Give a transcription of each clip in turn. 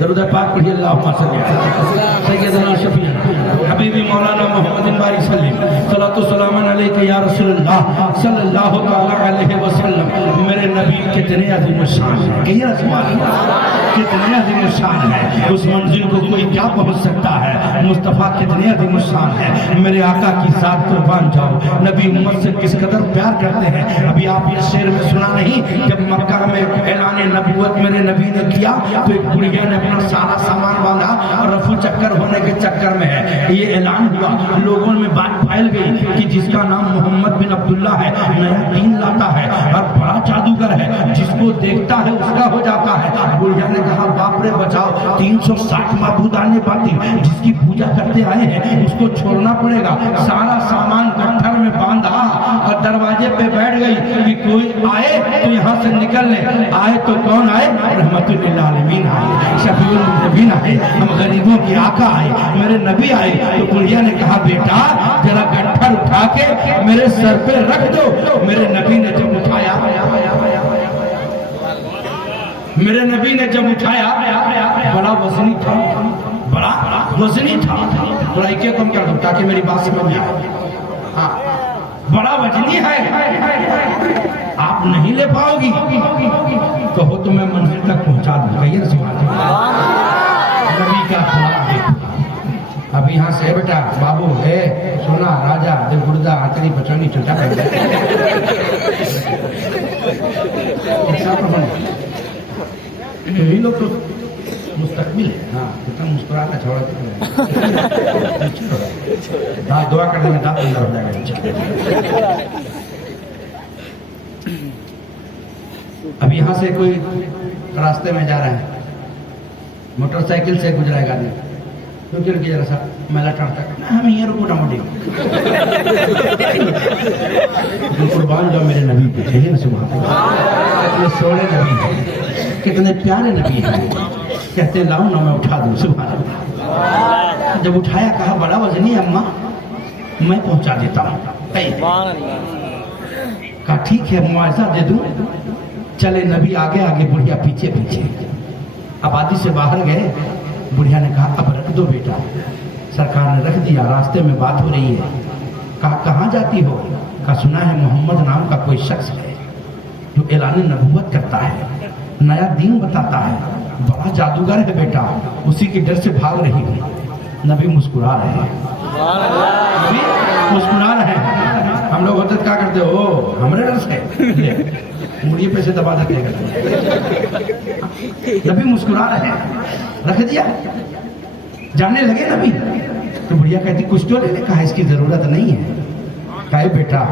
درود پاک پڑھیے اللہم صلی سیدنا شفیعنا حبیبی مولانا محمد بارک سلیم صلاۃ و سلام علیک یا رسول اللہ صلی اللہ علیہ وسلم. میرے نبی کتنے عظیم الشان ہیں, کتنے عظیم الشان ہے. اس منزل کو کوئی کیا پہنچ سکتا ہے. مصطفیٰ کتنے عظیم الشان ہے. میرے آقا کی ذات قربان جاؤ. نبی امت سے کس قدر پیار کرتے ہیں. ابھی آپ یہ شعر میں سنا نہیں, جب مکہ میں اعلان نبوت میرے نبی نے کیا تو ایک بڑھیا نے اپنا سارا سامان باندھا اور رفو چکر ہونے کے چکر میں ہے. یہ اعلان ہوا, لوگوں میں بات پھیل گئی کہ جس کا نام محمد بن عبداللہ ہے نیا دین لاتا ہے اور بڑا جادوگر ہے, جس کو دیکھتا ہے اس کا ہو جاتا ہے. بڑھیا نے کہا باپ رے بچاؤ, 360 معبودان باطل جس کی پوجا کرتے آئے ہیں اس کو چھوڑنا پڑے گا. سارا سامان گٹھر میں باندھا اور دروازے پہ بیٹھ گئی کہ کوئی آئے تو یہاں سے نکل لے. آئے تو کون آئے؟ رحمت للعالمین آئے, شفیع المذنبین آئے, ہم غریبوں کے آقا آئے, میرے نبی آئے. تو بڑھیا نے کہا بیٹا ذرا گٹھر اٹھا کے میرے سر پہ رکھ دو. میرے نبی نے جب اٹھایا, میرے نبی نے جب اٹھایا بڑا وزنی تھا, بڑا وزنی تھا. تھوڑا ایک کم کر دو تاکہ میری بات سمجھ میں آئے. ہاں بڑا وزنی ہے, آپ نہیں لے پاؤ گی. کہو تو میں منزل تک پہنچا دوں. کہیے سبحان اللہ. نبی کا خواب ہے. اب یہاں سے بیٹا بابو ہے سونا راجا دل گردہ آتری بچانی چلتا ہے. لوگ تو مستقبل ہے. ہاں کتنا مسکرانا چھوڑا دعا کرنے میں دعا اندر ہو جائے گا. اب یہاں سے کوئی راستے میں جا رہا ہے, موٹر سائیکل سے گزرائے گا نہیں کیوں کہ ذرا سا میلا ٹھہرتا ہے ہمیں یہ رکو موٹی قربان جاؤ میرے نبی پہ. کہیے نا سبحان اللہ. اتنے سوڑے نبی ہیں, کتنے پیارے نبی ہیں. کہتے لاؤ نا میں اٹھا دوں. سبحان اللہ. جب اٹھایا کہا بڑا وزنی اماں میں پہنچا دیتا ہوں. کہا ٹھیک ہے معاوضہ دے دوں. چلے نبی آگے آگے, بڑھیا پیچھے پیچھے. آبادی سے باہر گئے. بڑھیا نے کہا اب رکھ دو بیٹا. سرکار نے رکھ دیا. راستے میں بات ہو رہی ہے. کہا کہاں جاتی ہو؟ کہا سنا ہے محمد نام کا کوئی شخص ہے جو اعلان نبوت کرتا ہے, نیا دین بتاتا ہے, بڑا جادوگر ہے بیٹا, اسی کے ڈر سے بھاگ رہی ہوں. نبی مسکرا رہے ہیں, نبی مسکرا رہے ہیں. ہم لوگ حضرت کیا کرتے ہو ہمارے ڈر سے مڑیے پیسے دبا دیتے ہیں. نبی مسکرا رہے ہیں, رکھ دیا. جانے لگے نبی تو بڑھیا کہتی کچھ تو لے. کہا اس کی ضرورت نہیں ہے. کہا بیٹا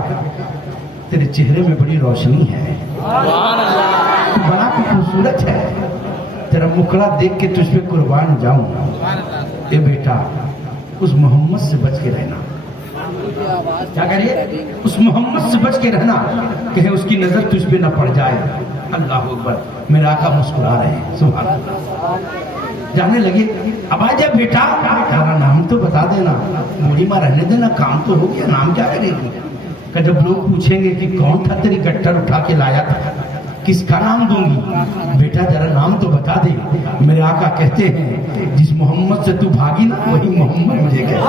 تیرے چہرے میں بڑی روشنی ہے, بڑا خوبصورت ہے, تیرا مکھڑا دیکھ کے تجھ پہ قربان جاؤں. اے بیٹا اس محمد سے بچ کے رہنا. کیا کریے؟ اس محمد سے بچ کے رہنا, کہیں اس کی نظر تجھ پہ نہ پڑ جائے. اللہ اکبر. میرا آقا مسکرا رہے ہیں. سبحان اللہ. جانے لگے. اب آ جا بیٹا تیرا نام تو بتا دینا. بوڑھی ماں رہنے دینا, کام تو ہو گیا, نام کیا کرے گی؟ کہ جب لوگ پوچھیں گے کہ کون تھا تیری گٹر اٹھا کے لایا تھا, کس کا نام دوں گی؟ بیٹا ذرا نام تو بتا دے. میرے آقا کہتے ہیں جس محمد سے تو بھاگی نا وہی محمد مجھے کہتے ہیں.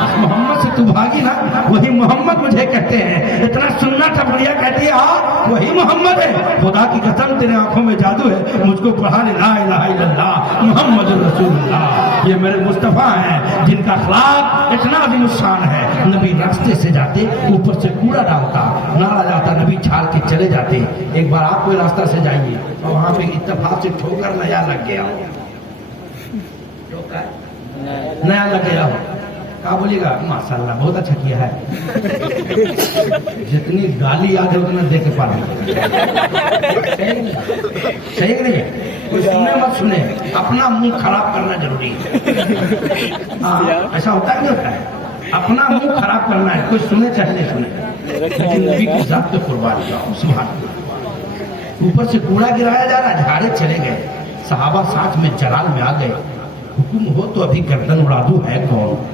جس محمد سے تو بھاگی نا وہی محمد مجھے کہتے ہیں. اتنا سننا تھا. بڑھیا کہتی ہے ہاں وہی محمد ہے. خدا کی قسم تیرے آنکھوں میں جادو ہے, مجھ کو پڑھا لا الہ الا اللہ محمد رسول اللہ. یہ میرے مصطفیٰ ہیں جن کا اخلاق اتنا عظیم الشان ہے. نبی راستے سے جاتے اوپر سے کوڑا ڈالتا, نارا جاتا, نبی چھال کے چلے جاتے. ایک بار آپ کوئی راستہ سے جائیے اور وہاں پہ اتفاق سے ٹھوکر نیا لگ گیا ہو, نیا لگ گیا ہو, کہا بولیے گا ماشاءاللہ بہت اچھا کیا ہے. جتنی گالی یاد ہے اتنا دے کے پانا. صحیح نہیں ہے. کوئی سنے مت سنے, اپنا منہ خراب کرنا ضروری ہے. ایسا ہوتا ہے نہیں ہوتا ہے. اپنا منہ خراب کرنا ہے, کوئی سنے چاہے نہیں سنے. لیکن نبی کی ذات پہ قربان جاؤ. سبحان اللہ. اوپر سے کوڑا گرایا جا رہا, جھاڑے چلے گئے. صحابہ ساتھ میں جلال میں آ گئے. حکم ہو تو ابھی گردن اڑا دوں, ہے کون؟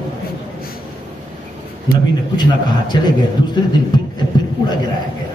نبی نے کچھ نہ کہا, چلے گئے. دوسرے دن پھر کوڑا گرایا گیا.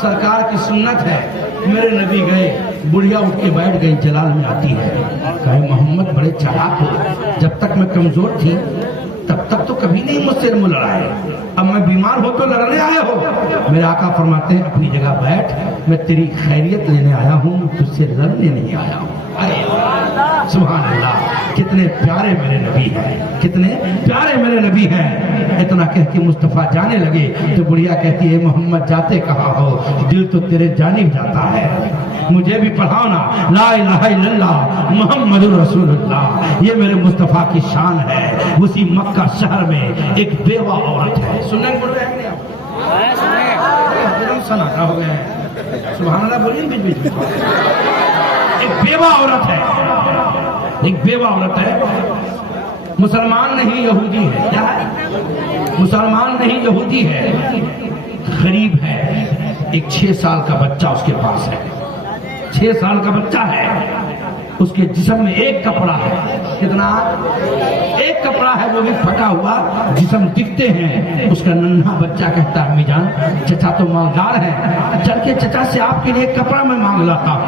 سرکار کی سنت ہے. میرے نبی گئے, بڑھیا اٹھ کے بیٹھ گئی, جلال میں آتی ہے, کہے محمد بڑے چالاک ہو, جب تک میں کمزور تھی تب تک تو کبھی نہیں مجھ سے لڑائے, اب میں بیمار ہو تو لڑنے آئے ہو. میرے آقا فرماتے ہیں اپنی جگہ بیٹھ, میں تیری خیریت لینے آیا ہوں, تجھ سے لڑنے نہیں آیا ہوں. سبحان اللہ, کتنے پیارے میرے نبی ہیں, کتنے پیارے میرے نبی ہیں. اتنا کہہ کے مصطفیٰ جانے لگے تو بڑھیا کہتی ہے محمد جاتے کہاں ہو, دل تو تیرے جانب جاتا ہے, مجھے بھی پڑھاؤ نا لا الہ الا اللہ محمد رسول اللہ. یہ میرے مصطفیٰ کی شان ہے. اسی مکہ شہر میں ایک بیوہ عورت ہے. سننے کو بول رہے ہیں آپ, سناٹا ہو گیا ہے. سبحان اللہ بولیے بیچ بیچ میں. ایک بیوہ عورت ہے, ایک بیوہ عورت ہے, مسلمان نہیں یہودی ہے. کیا ہے؟ مسلمان نہیں یہودی ہے, غریب ہے. ایک 6 سال کا بچہ اس کے پاس ہے, 6 سال کا بچہ ہے. اس کے جسم میں ایک کپڑا ہے. کتنا؟ ایک کپڑا ہے, وہ بھی پھٹا ہوا, جسم دکھتے ہیں. اس کا ننھا بچہ کہتا ہے امی جان چچا تو مالدار ہے, چل کے چچا سے آپ کے لیے ایک کپڑا میں مانگ لاتا ہوں.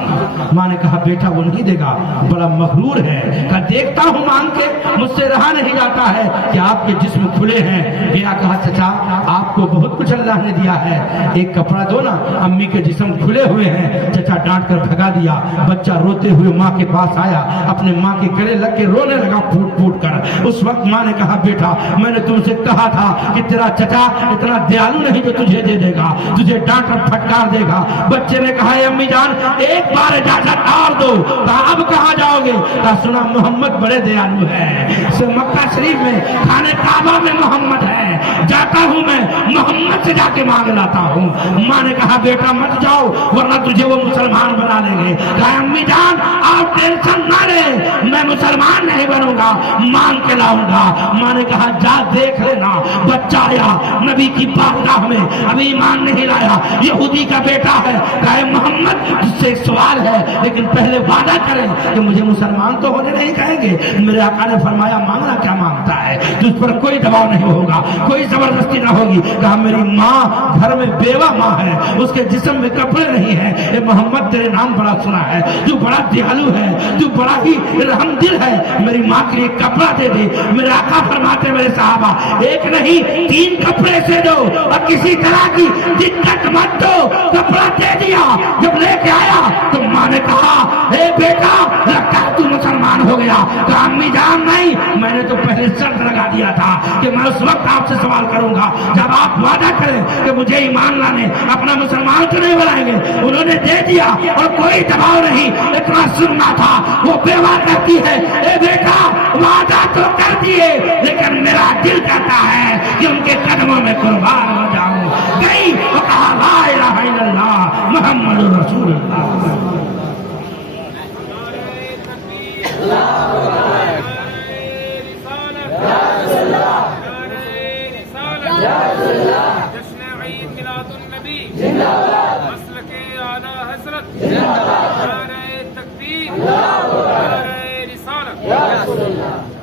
ماں نے کہا بیٹا وہ نہیں دے گا, بڑا مغرور ہے. کہا دیکھتا ہوں مانگ کے, مجھ سے رہا نہیں جاتا ہے کہ آپ کے جسم کھلے ہیں. گیا, کہا چچا آپ کو بہت کچھ اللہ نے دیا ہے, ایک کپڑا دو نا, امی کے جسم کھلے ہوئے ہیں. چچا ڈانٹ کر بھگا دیا. بچہ روتے ہوئے ماں کے پاس آیا, اپنے ماں کے گلے لگ کے رونے لگا پھوٹ پھوٹ کر. اس وقت ماں نے کہا بیٹا میں نے تم سے کہا تھا کہ تیرا چچا اتنا دیالو نہیں جو تجھے دے دے گا, تجھے ڈانٹ کر پھٹکار دے گا. بچے نے کہا امی جان ایک بار اجازت اور دو. کہا اب کہاں جاؤ گے؟ کہا سنا محمد بڑے دیالو ہے, مکہ شریف میں خانے کعبہ میں محمد ہے, جاتا ہوں میں محمد سے جا کے مانگ لاتا ہوں. ماں نے کہا بیٹا مت جاؤ ورنہ تجھے وہ مسلمان بنا لیں گے. کہا امی جان آپ ٹینشن نہ لے, میں مسلمان نہیں بنوں گا, مانگ کے لاؤں گا. ماں نے کہا جا دیکھ لینا. بچہ آیا نبی کی بارگاہ میں, ابھی ایمان نہیں لایا, یہودی کا بیٹا ہے. کہا محمد تجھ سے ایک سوال ہے, لیکن پہلے وعدہ کریں کہ مجھے مسلمان تو ہونے نہیں کہیں گے. میرے آقا نے فرمایا مانگنا کیا مانگتا ہے, تجھ پر کوئی دباؤ نہیں ہوگا, کوئی زبردستی نہ ہوگی. کہا میری ماں گھر میں بیوہ ماں ہے, اس کے جسم میں کپڑے نہیں ہیں. اے محمد تیرے نام بڑا سنا ہے, تو بڑا دیالو ہے, تو بڑا ہی رحم دل ہے, میری ماں کے لیے کپڑا دے دے. میرے آقا فرماتے میرے صحابہ ایک نہیں 3 کپڑے سے دو, اور کسی طرح کی دقت مت دو. کپڑا دے دیا. جب لے کے آیا تو ماں نے کہا اے بیٹا لگتا ہے تو مسلمان ہو گیا. کہا امی جان نہیں, میں نے تو پہلے شرط لگا دیا تھا کہ میں اس وقت آپ سے سوال کروں گا جب آپ وعدہ کریں کہ مجھے ایمان لانے اپنا مسلمان تو نہیں بنائیں گے. انہوں نے دے دیا اور کوئی دباؤ نہیں, اتنا سننا تھا. وہ بیوہ کہتی ہے اے بیٹا وعدہ تو کر دیے, لیکن میرا دل کہتا ہے کہ ان کے قدموں میں قربان ہو جاؤں. گئی وہ کہا لا الہ الا اللہ محمد رسول اللہ.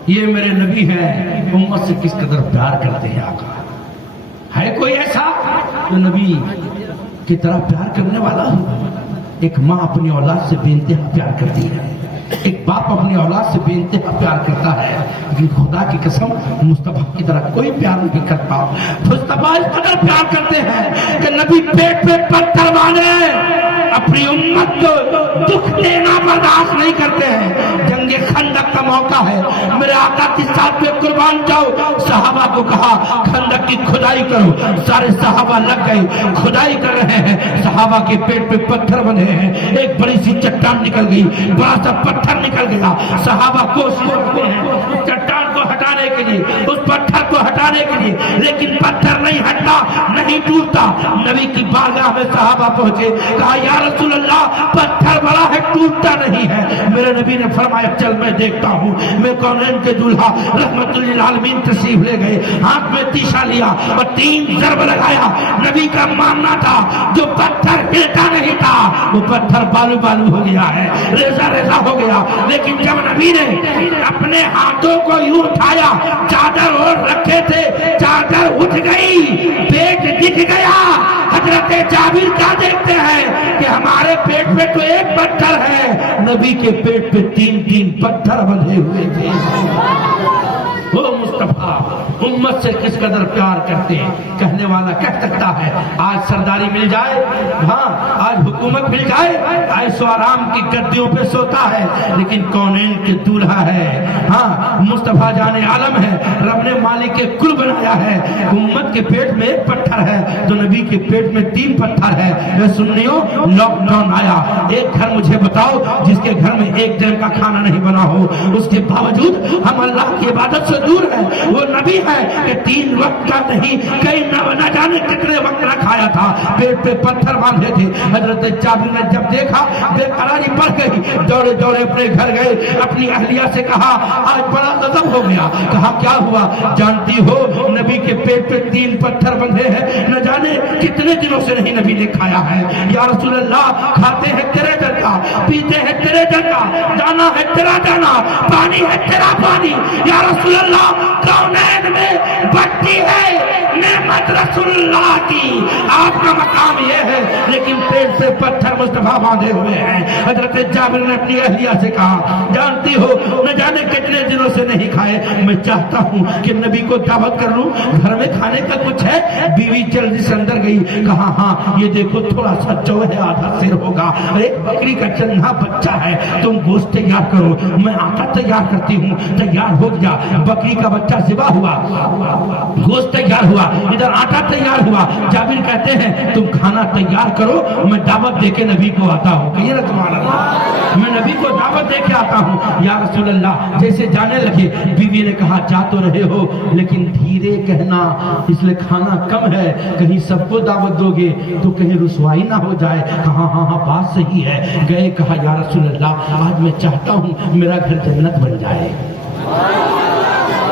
یہ میرے نبی ہیں, امت سے کس قدر پیار کرتے ہیں. آقا ہے کوئی ایسا جو نبی کی طرح پیار کرنے والا ہو؟ ایک ماں اپنی اولاد سے بے انتہا پیار کرتی ہے, ایک باپ اپنی اولاد سے بے انتہا پیار کرتا ہے, لیکن خدا کی قسم مصطفیٰ کی طرح کوئی پیار نہیں کرتا. مصطفیٰ اس قدر پیار کرتے ہیں کہ نبی پیٹ پہ پتھر باندھے اپنی امت کو دکھ دینا برداشت نہیں کرتے ہیں. جنگ خندق کا موقع ہے, میرے آقا کی ساتھ پہ قربان جاؤ. صحابہ کو کہا خندق کی کھدائی کرو. سارے صحابہ لگ گئے, کھدائی کر رہے ہیں. صحابہ کے پیٹ پہ پتھر بندھے ہیں. ایک بڑی سی چٹان نکل گئی, بڑا سا پتھر نکل گیا. صحابہ کوشش کرتے ہیں چٹان کو ہٹانے کے لیے, اس پتھر کو ہٹانے کے لیے, لیکن پتھر نہیں ہٹتا, نہیں ٹوٹتا. نبی کی بارگاہ میں صحابہ پہنچے, کہا یا رسول اللہ پتھر بڑا ہے ٹوٹتا نہیں ہے. میرے نبی نے فرمایا چل میں دیکھتا ہوں. میں کونین کے دولہا رحمت للعالمین تشریف لے گئے, ہاتھ میں تیشا لیا اور 3 ضرب لگایا. نبی کا ماننا تھا جو پتھر ہلتا نہیں تھا وہ پتھر بالو بالو ہو گیا ہے، ریزہ ریزہ ہو گیا، لیکن جب نبی نے اپنے ہاتھوں کو یوں اٹھایا، چادر اور رکھے تھے، چادر اٹھ گئی، پیٹ دکھ گیا۔ حضرت جابر کیا دیکھتے ہیں کہ ہمارے پیٹ میں تو ایک پتھر ہے، نبی کے پیٹ پہ 3 پتھر بندھے ہوئے تھے۔ وہ مصطفیٰ امت سے کس قدر پیار کرتے ہیں، کہنے والا کہہ سکتا ہے آج سرداری مل جائے، ہاں آج حکومت مل جائے، عیش و آرام کی گدیوں پہ سوتا ہے، لیکن کونین کے دولہا ہے، ہاں مصطفیٰ جان عالم ہے، رب نے مالک کے کل بنایا ہے۔ امت کے پیٹ میں ایک پتھر ہے تو نبی کے پیٹ میں 3 پتھر ہے۔ اے سنیوں، لاک ڈاؤن آیا، ایک گھر مجھے بتاؤ جس کے گھر میں ایک دن کا کھانا نہیں بنا ہو، اس کے باوجود ہم اللہ کی عبادت سے دور ہے۔ وہ نبی ہے کہ 3 وقت کا نہیں، کئی نہ جانے کتنے وقت نہ کھایا تھا، پیٹ پہ پتھر باندھے تھے۔ حضرت جابر نے جب دیکھا بے قراری بڑھ گئی، دوڑے دوڑے اپنے گھر گئے، اپنی اہلیہ سے کہا آج بڑا غضب ہو گیا۔ کہا کیا ہوا؟ جانتی ہو نبی کے پیٹ پہ 3 پتھر بندھے ہیں، نہ جانے کتنے دنوں سے نہیں نبی نے کھایا ہے۔ یا رسول اللہ، کھاتے ہیں تیرے در کا، پیتے ہیں تیرے در کا، دانا ہے تیرا دانا، پانی ہے تیرا پانی۔ یا رسول اللہ، کونین میں بڑھتی ہے نعمت رسول اللہ کی، آپ کا مقام یہ ہے، لیکن پیٹ سے پتھر مصطفیٰ باندھے ہوئے ہیں۔ حضرت جابر نے اپنی اہلیہ سے کہا جانتی ہو نہ جانے کتنے دنوں سے نہیں کھائے، میں چاہتا ہوں کہ نبی کو دعوت کر لوں، گھر میں کھانے کا کچھ ہے؟ بیوی جلدی سے اندر گئی، کہا ہاں یہ دیکھو تھوڑا سا جو ہے آدھا سر ہوگا، ایک بکری کا چنھا بچہ ہے، تم گوشت تیار کرو، میں آٹا تیار کرتی ہوں۔ تیار ہو گیا، بکری کا بچہ ذبح ہوا، گوشت تیار ہوا، ادھر آٹا تیار ہوا۔ جابر کہتے ہیں تم کھانا تیار کرو، میں دعوت دے کے نبی کو آتا ہوں۔ کہیے نا سبحان اللہ، میں نبی کو دعوت دے کے آتا ہوں۔ یا رسول اللہ، جیسے جانے لگے بیوی نے کہا جا تو رہے ہو لیکن دھیرے کہنا، اس لیے کھانا کم ہے، کہیں سب کو دعوت دو گے تو کہیں رسوائی نہ ہو جائے۔ کہا ہاں ہاں بات صحیح ہے۔ گئے، کہا یا رسول اللہ آج میں چاہتا ہوں میرا گھر جنت بن جائے۔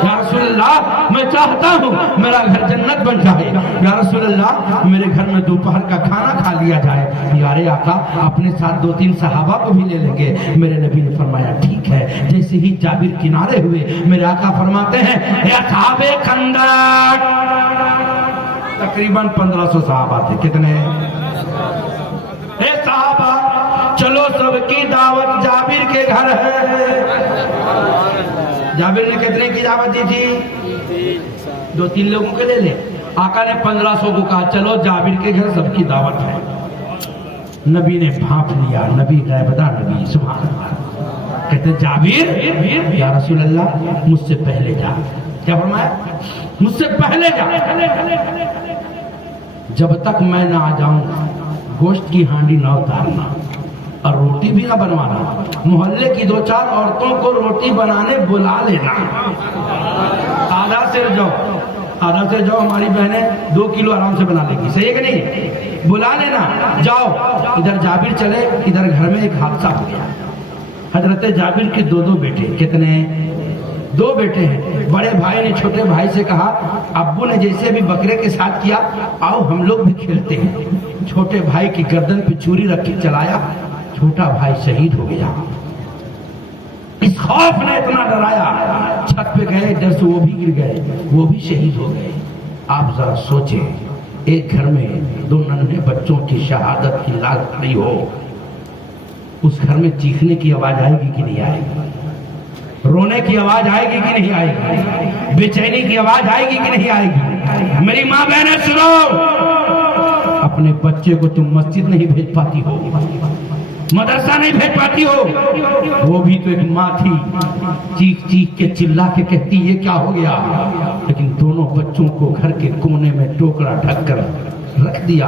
یا رسول اللہ میں چاہتا ہوں میرا گھر جنت بن جائے۔ یا رسول اللہ میرے گھر میں دوپہر کا کھانا کھا لیا جائے۔ یارے آقا اپنے ساتھ 2-3 صحابہ کو بھی لے لیں گے۔ میرے نبی نے فرمایا ٹھیک ہے۔ جیسے ہی جابر کنارے ہوئے، میرے آقا فرماتے ہیں اے اصحاب خندق، تقریباً 1500 صحابہ تھے۔ کتنے؟ اے صحابہ چلو سب کی دعوت جابر کے گھر ہے۔ جابر نے کتنے کی دعوت دی تھی؟ 2-3 لوگوں کے لے لے۔ آقا نے 1500 کو کہا چلو جابر کے گھر سب کی دعوت ہے۔ نبی نے بھانپ لیا، نبی غیبدار نبی، سبحان اللہ۔ کہتے جابر یا رسول اللہ مجھ سے پہلے جا۔ کیا فرمایا؟ مجھ سے پہلے جا، جب تک میں نہ آ جاؤں گوشت کی ہانڈی نہ اتارنا اور روٹی بھی نہ بنوانا، محلے کی 2-4 عورتوں کو روٹی بنانے بلا لینا۔ آدھا سیر جاؤ، ہماری بہنیں 2 کلو آرام سے بنا لے گی، صحیح ہے کہ نہیں؟ بلا لینا، جاؤ۔ ادھر جابر چلے، ادھر گھر میں ایک حادثہ ہو گیا۔ حضرت جابر کے 2 بیٹے، کتنے؟ 2 بیٹے ہیں۔ بڑے بھائی نے چھوٹے بھائی سے کہا ابو نے جیسے بھی بکرے کے ساتھ کیا، آؤ ہم لوگ بھی کھیلتے ہیں۔ چھوٹے بھائی کی گردن پہ چھری رکھ کے چلایا، چھوٹا بھائی شہید ہو گیا۔ اس خوف نے اتنا ڈرایا، چھت پہ گئے، ڈر سے وہ بھی گر گئے، وہ بھی شہید ہو گئے۔ آپ ذرا سوچیں، ایک گھر میں 2 ننھے بچوں کی شہادت کی لاش کھڑی ہو، اس گھر میں چیخنے کی آواز آئے گی کہ نہیں آئے گی؟ رونے کی آواز آئے گی کہ نہیں آئے گی؟ بے چینی کی آواز آئے گی کہ نہیں آئے گی؟ میری ماں بہنیں سنو، اپنے بچے کو تم مسجد نہیں بھیج پاتی ہو، مدرسہ نہیں بھیج پاتی ہو، وہ بھی تو ایک ماں تھی، چیخ چیخ کے چلا کے کہتی یہ کیا ہو گیا، لیکن دونوں بچوں کو گھر کے کونے میں ٹوکرا ڈھک کر رکھ دیا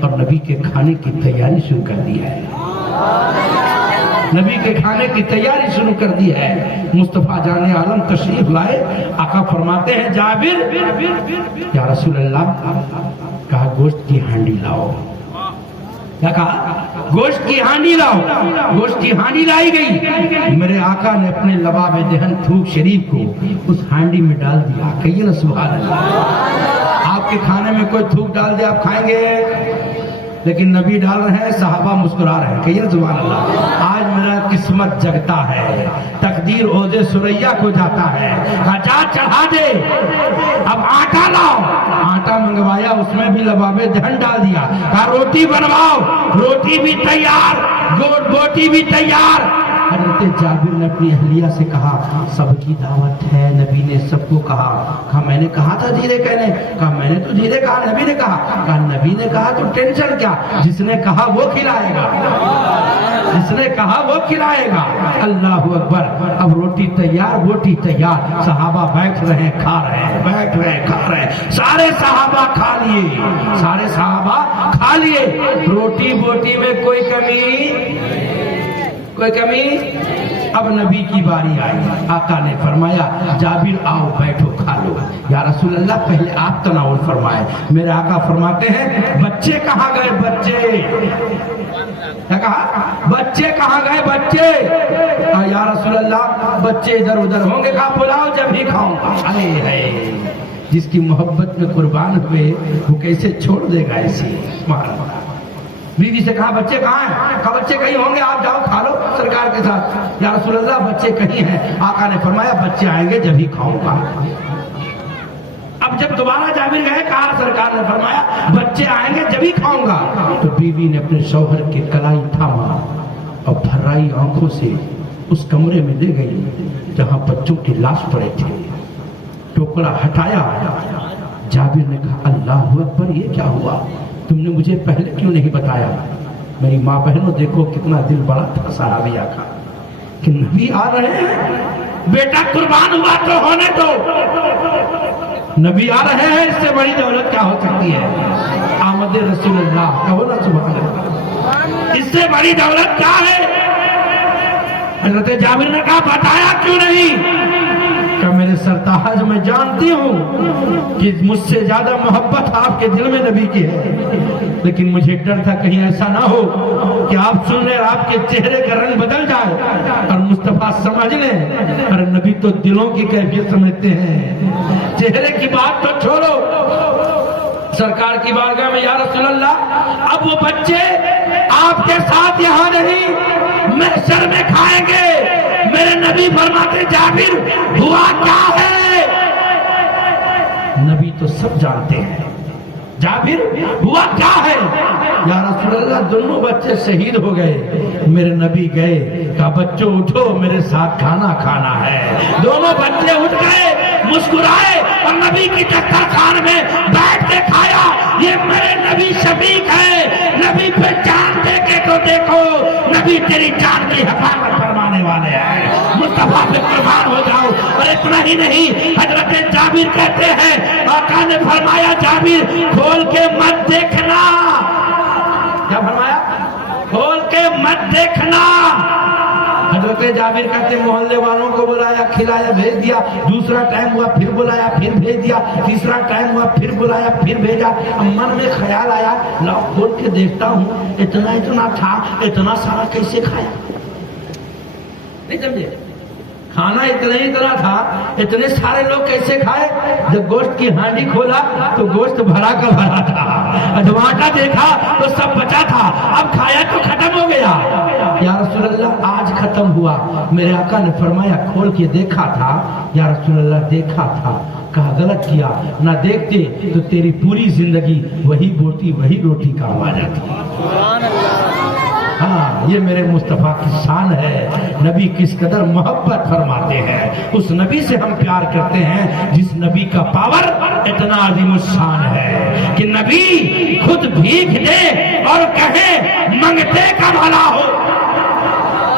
اور نبی کے کھانے کی تیاری شروع کر دی ہے۔ نبی کے کھانے کی تیاری شروع کر دی ہے۔ مصطفیٰ جان عالم تشریف لائے، آقا فرماتے ہیں جابر یا رسول اللہ، کہا گوشت کی ہانڈی لاؤ۔ کیا کہا؟ گوشت کی ہانڈی لاؤ۔ گوشت کی ہانڈی لائی گئی۔ میرے آقا نے اپنے لباب دہن تھوک شریف کو اس ہانڈی میں ڈال دیا۔ کہیے نا سبحان اللہ۔ آپ کے کھانے میں کوئی تھوک ڈال دے آپ کھائیں گے؟ لیکن نبی ڈال رہے ہیں, صحابہ مسکرا رہے ہیں. کہیے سبحان اللہ. آج میرا قسمت جگتا ہے, تقدیر عہدے سریا کو جاتا ہے. کہا جا چڑھا دے, اب آٹا لاؤ. آٹا منگوایا, اس میں بھی لبابے دہن ڈال دیا. کہا روٹی بنواؤ, روٹی بھی تیار, بوٹی بھی تیار. حضرت جابر نے اپنی اہلیہ سے کہا سب کی دعوت ہے. نبی نے سب کو کہا. کہا میں نے کہا تھا دھیرے کہنے. کہا میں نے تو دھیرے کہا, نبی نے کہا. کہا نبی نے کہا تو ٹینشن کیا, جس نے کہا وہ کھلائے گا, جس نے کہا وہ کھلائے گا. اللہ اکبر. اب روٹی تیار, بوٹی تیار. صحابہ بیٹھ رہے ہیں, کھا رہے ہیں, بیٹھ رہے ہیں, کھا رہے ہیں. سارے صحابہ کھا لیے, سارے صحابہ کھا لیے. روٹی بوٹی میں کوئی کمی. اب نبی کی باری آئی. آقا نے فرمایا جابر آؤ بیٹھو کھا لو. یا رسول اللہ پہلے آپ تناول فرمائے. میرے آقا فرماتے ہیں بچے کہاں گئے, بچے کیا کہا, بچے کہاں گئے, بچے. یا رسول اللہ بچے ادھر ادھر ہوں گے. کہا بلاؤ جب ہی کھاؤں گا. ارے جس کی محبت میں قربان ہوئے وہ کیسے چھوڑ دے گا ایسی. بیوی سے کہا بچے کہاں ہیں. کہا بچے کہیں ہوں گے, آپ جاؤ کھا لو سرکار کے ساتھ. یا رسول اللہ بچے کہیں ہیں. آقا نے فرمایا بچے آئیں گے جب ہی کھاؤں گا. اب جب دوبارہ جابر گئے, کہا سرکار نے فرمایا بچے آئیں گے جب ہی کھاؤں گا. تو بیوی نے اپنے شوہر کے کلائی تھاما اور بھرائی آنکھوں سے اس کمرے میں لے گئی جہاں بچوں کی لاش پڑے تھے. ٹوکرا ہٹایا. جابر نے کہا اللہ اکبر, یہ کیا ہوا, تم نے مجھے پہلے کیوں نہیں بتایا. میری ماں بہنوں دیکھو کتنا دل بڑا تھا صحابیہ کا کہ نبی آ رہے ہیں, بیٹا قربان ہوا تو ہونے دو. نبی آ رہے ہیں, اس سے بڑی دولت کیا ہو سکتی ہے. آمد رسول اللہ, کہو نا سبحان اللہ. اس سے بڑی دولت کیا ہے. حضرت جابر نے کہا بتایا کیوں نہیں. کہ میرے سرتاج میں جانتی ہوں کہ مجھ سے زیادہ محبت آپ کے دل میں نبی کی ہے, لیکن مجھے ڈر تھا کہیں ایسا نہ ہو کہ آپ سن لیں, آپ کے چہرے کا رنگ بدل جائے اور مصطفیٰ سمجھ لیں. اور نبی تو دلوں کی کیفیت سمجھتے ہیں, چہرے کی بات تو چھوڑو. سرکار کی بارگاہ میں یا رسول اللہ اب وہ بچے آپ کے ساتھ یہاں نہیں, محشر میں کھائیں گے. میرے نبی فرماتے جابر ہوا کیا ہے. نبی تو سب جانتے ہیں. جابر ہوا کیا ہے. یا رسول اللہ دونوں بچے شہید ہو گئے. میرے نبی گئے, کہا بچوں اٹھو میرے ساتھ کھانا کھانا ہے. دونوں بچے اٹھ گئے, مسکرائے اور نبی کی دسترخوان میں بیٹھ کے کھایا. یہ میرے نبی شفیق ہے. نبی پہ جان دے کے تو دیکھو, نبی تیری جان کی حفاظت فرمانے والے ہیں. مصطفیٰ پہ قربان ہو جاؤ. اور اتنا ہی نہیں, حضرت جابر کہتے ہیں آقا نے فرمایا جابر کھول کے مت دیکھنا. کیا فرمایا, کھول کے مت دیکھنا. حضرت جابر کہتے محلے والوں کو بلایا, کھلایا, بھیج دیا. دوسرا ٹائم ہوا پھر بلایا, پھر بھیج دیا. تیسرا ٹائم ہوا پھر بلایا, پھر بھیجا. من میں خیال آیا لاؤ کھول کے دیکھتا ہوں, اتنا تھا, اتنا سارا کیسے کھایا. نہیں سمجھے, کھانا اتنا تھا, اتنے سارے لوگ کیسے کھائے. جب گوشت کی ہانڈی کھولا تو گوشت بھرا کا بھرا تھا, ادواٹا دیکھا تو سب بچا تھا, اب کھایا تو ختم ہو گیا. یا رسول اللہ آج ختم ہوا. میرے آقا نے فرمایا کھول کے دیکھا تھا. یا رسول اللہ دیکھا تھا. کہا غلط کیا, نہ دیکھتے تو تیری پوری زندگی وہی بوٹی وہی روٹی کام آ جاتی. ہاں یہ میرے مصطفیٰ کی شان ہے. نبی کس قدر محبت فرماتے ہیں, اس نبی سے ہم پیار کرتے ہیں جس نبی کا پاور اتنا عظیم الشان ہے کہ نبی خود بھیک دے اور کہے منگتے کا بھلا ہو.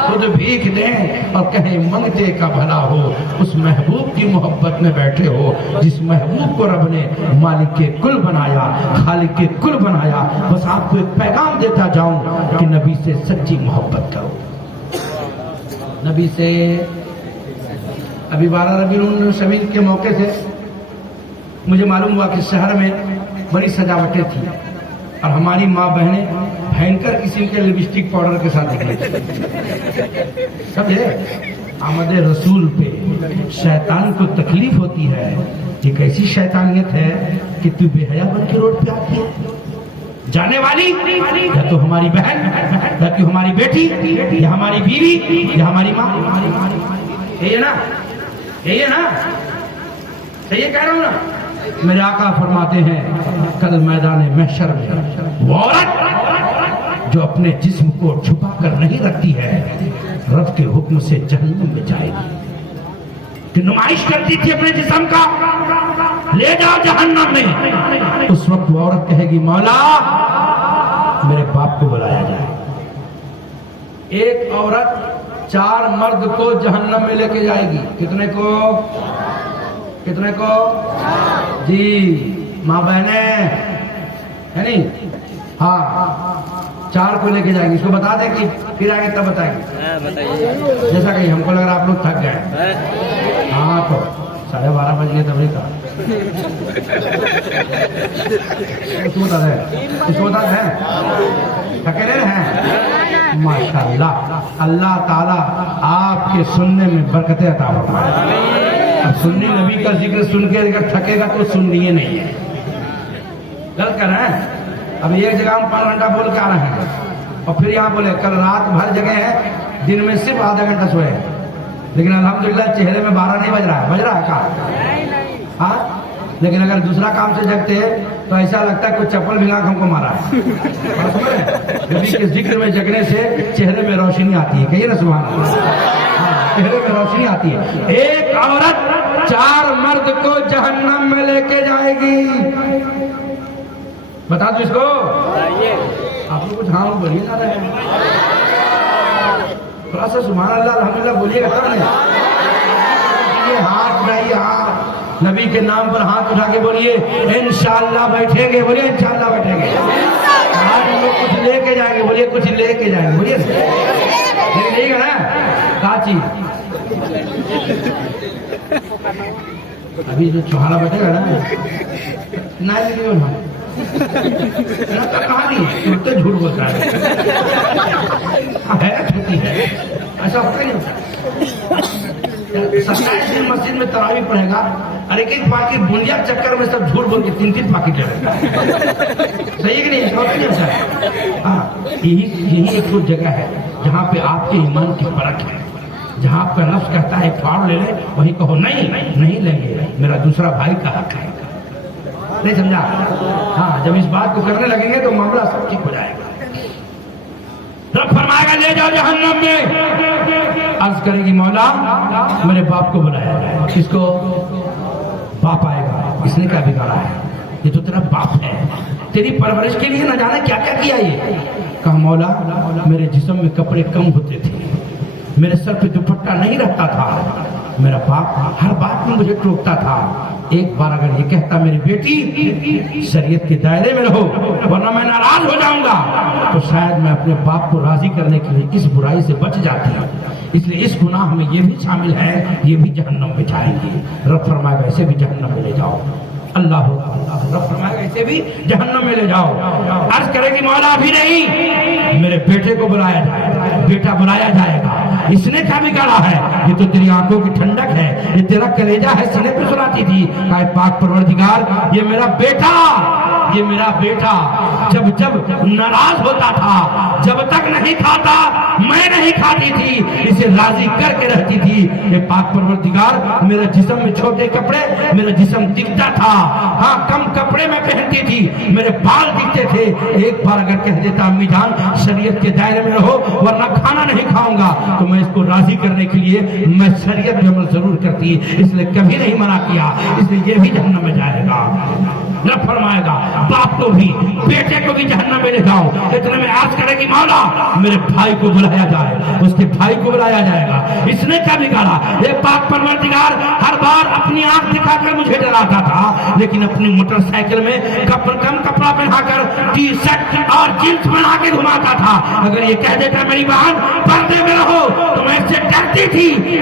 خود بھیک دیں اور کہیں منگتے کا بھلا ہو. اس محبوب کی محبت میں بیٹھے ہو جس محبوب کو رب نے مالک کے کل بنایا, خالق کے کل بنایا. بس آپ کو ایک پیغام دیتا جاؤں کہ نبی سے سچی محبت کرو. نبی سے ابھی 12 ربیع الاول کے موقع سے مجھے معلوم ہوا کہ شہر میں بڑی سجاوٹیں تھیں اور ہماری ماں بہنیں بھینکر قسم کے لپسٹک پاؤڈر کے ساتھ نکلے تھے. سمجھے, آمد رسول پہ شیطان کو تکلیف ہوتی ہے. یہ کیسی شیطانیت ہے کہ تو بے حیا بن کے روڈ پہ آتی ہے. جانے والی یا تو ہماری بہن یا تو ہماری بیٹی یا ہماری بیوی یا ہماری ماں. یہی ہے نا, یہی ہے نا, صحیح کہہ رہا ہوں نا. میرے آقا فرماتے ہیں کل میدان محشر میں وہ عورت جو اپنے جسم کو چھپا کر نہیں رکھتی ہے رب کے حکم سے جہنم میں جائے گی. کہ نمائش کرتی تھی اپنے جسم کا, لے جاؤ جہنم میں. اس وقت وہ عورت کہے گی مولا میرے باپ کو بلایا جائے. ایک عورت 4 مرد کو جہنم میں لے کے جائے گی. کتنے کو؟ کتنے کو؟ جی ماں بہنیں ہے نہیں, ہاں 4 کو لے کے جائیں گے. اس کو بتا دیں کہ پھر آگے تب بتائیں گے. جیسا کہ ہم کو لگ رہا آپ لوگ تھک گئے. ہاں تو 12:30 بج گئے تبھی کا اس کو بتا دیں, اس کو بتا دیں تھکے رہے ہیں. ماشاءاللہ اللہ تعالیٰ آپ کے سننے میں برکتیں عطا فرمائے. اب سنی نبی کا ذکر سن کے اگر تھکے گا تو سننی نہیں ہے. غلط کر رہے ہیں. اب ایک جگہ ہم 5 گھنٹہ بول کے آ رہے ہیں اور پھر یہاں بولے کل رات بھر جگہ ہے, دن میں صرف آدھا گھنٹہ سوئے, لیکن الحمدللہ چہرے میں 12 نہیں بج رہا ہے. بج رہا ہے کہاں؟ ہاں لیکن اگر دوسرا کام سے جگتے تو ایسا لگتا ہے کوئی چپل بھگا کے ہم کو مارا ہے. نبی کے ذکر میں جگنے سے چہرے میں روشنی آتی ہے. کہیے نا سبحان اللہ. چہرے میں روشنی آتی ہے. ایک عورت 4 مرد کو جہنم میں لے کے جائے گی. بتا دو اس کو. آپ لوگ کچھ ہاں بولیے نہ رہے, تھوڑا سا سبحان اللہ الحمدللہ بولیے گا تب نہیں. ہاتھ اٹھائیے, ہاتھ نبی کے نام پر ہاتھ اٹھا کے بولیے انشاءاللہ بیٹھیں گے. بولیے انشاءاللہ بیٹھیں گے. آج ہم لوگ کچھ لے کے جائیں گے. بولیے کچھ لے کے جائیں گے. بولیے ٹھیک ہے نا. کیا چیز ابھی جو چوہارا بیٹھے گا نا نہیں کہانی جھوٹ بولتا ہے. ایسا ہوتا نہیں ہوتا. 27 دن مسجد میں تراویح پڑھے گا اور ایک پاکٹ بنیاد چکر میں سب جھوٹ بول کے 3 پاکٹ لے رہے. صحیح ہے کہ نہیں؟ ایسا ہوتا نہیں ہوتا. ہاں یہی ایک وہ جگہ ہے جہاں پہ آپ کے ایمان کی پرکھ ہے. جہاں آپ کا نفس کہتا ہے پھاڑ لے لے, وہیں کہو نہیں نہیں لیں گے, میرا دوسرا بھائی کا حق ہے. نہیں سمجھا؟ ہاں جب اس بات کو کرنے لگیں گے تو معاملہ سب ٹھیک ہو جائے گا. رب فرمائے گا لے جاؤ جہنم میں. عرض کرے گی مولا میرے باپ کو بلایا جائے. کس کو؟ باپ آئے گا. اس نے کیا بگاڑا ہے؟ یہ تو تیرا باپ ہے, تیری پرورش کے لیے نہ جانا کیا کیا کیا. یہ کہا مولا میرے جسم میں کپڑے کم ہوتے تھے, میرے سر پہ دوپٹہ نہیں رکھتا تھا, میرا باپ ہر بات میں مجھے ٹوکتا تھا. ایک بار اگر یہ کہتا میری بیٹی شریعت کے دائرے میں رہو ورنہ میں ناراض ہو جاؤں گا, تو شاید میں اپنے باپ کو راضی کرنے کے لیے اس برائی سے بچ جاتی ہوں. اس لیے اس گناہ میں یہ بھی شامل ہے, یہ بھی جہنم میں جائیں گے. رب فرمائے گا اسے بھی جہنم میں لے جاؤ. اللہ رب فرمائے گا اسے بھی جہنم میں لے جاؤ. عرض کرے گی مولا ابھی نہیں, میرے بیٹے کو بلایا جائے گا. بیٹا بلایا جائے گا. اس نے کیا بگاڑا ہے؟ یہ تو تیری آنکھوں کی ٹھنڈک ہے, یہ تیرا کلیجہ ہے, سینے پہ سلاتی تھی. کہا پاک پروردگار یہ میرا بیٹا, یہ میرا بیٹا جب جب ناراض ہوتا تھا, جب تک نہیں کھاتا میں نہیں کھاتی تھی, اسے راضی کر کے رہتی تھی. یہ پاک پروردگار میرا جسم میں چھوٹے کپڑے, میرا جسم دکھتا تھا, ہاں کم کپڑے میں پہنتی تھی, میرے بال دکھتے تھے. ایک بار اگر کہہ دیتا امی جان شریعت کے دائرے میں رہو ورنہ کھانا نہیں کھاؤں گا, تو میں اس کو راضی کرنے کے لیے میں شریعت میں عمل ضرور کرتی, اس لیے کبھی نہیں منع کیا. اس لیے یہ بھی جہنم میں جائے گا. رب فرمائے گا باپ کو بھی بیٹے کو بھی جہنم میں لے جاؤ. اتنے میں عرض کرے گی مولا میرے بھائی کو بلایا جائے. اس کے بھائی کو بلایا جائے گا. اس نے کیا بگاڑا؟ یہ پاک پروردگار ہر بار اپنی آنکھ دکھا کر مجھے ڈراتا تھا, لیکن اپنی موٹر سائیکل میں کم کپڑا پہنا کر ٹی شرٹ اور جینس بنا کے گھماتا تھا. اگر یہ کہہ دیتا میری بہن پردے میں رہو تو میں اس سے ڈرتی تھی,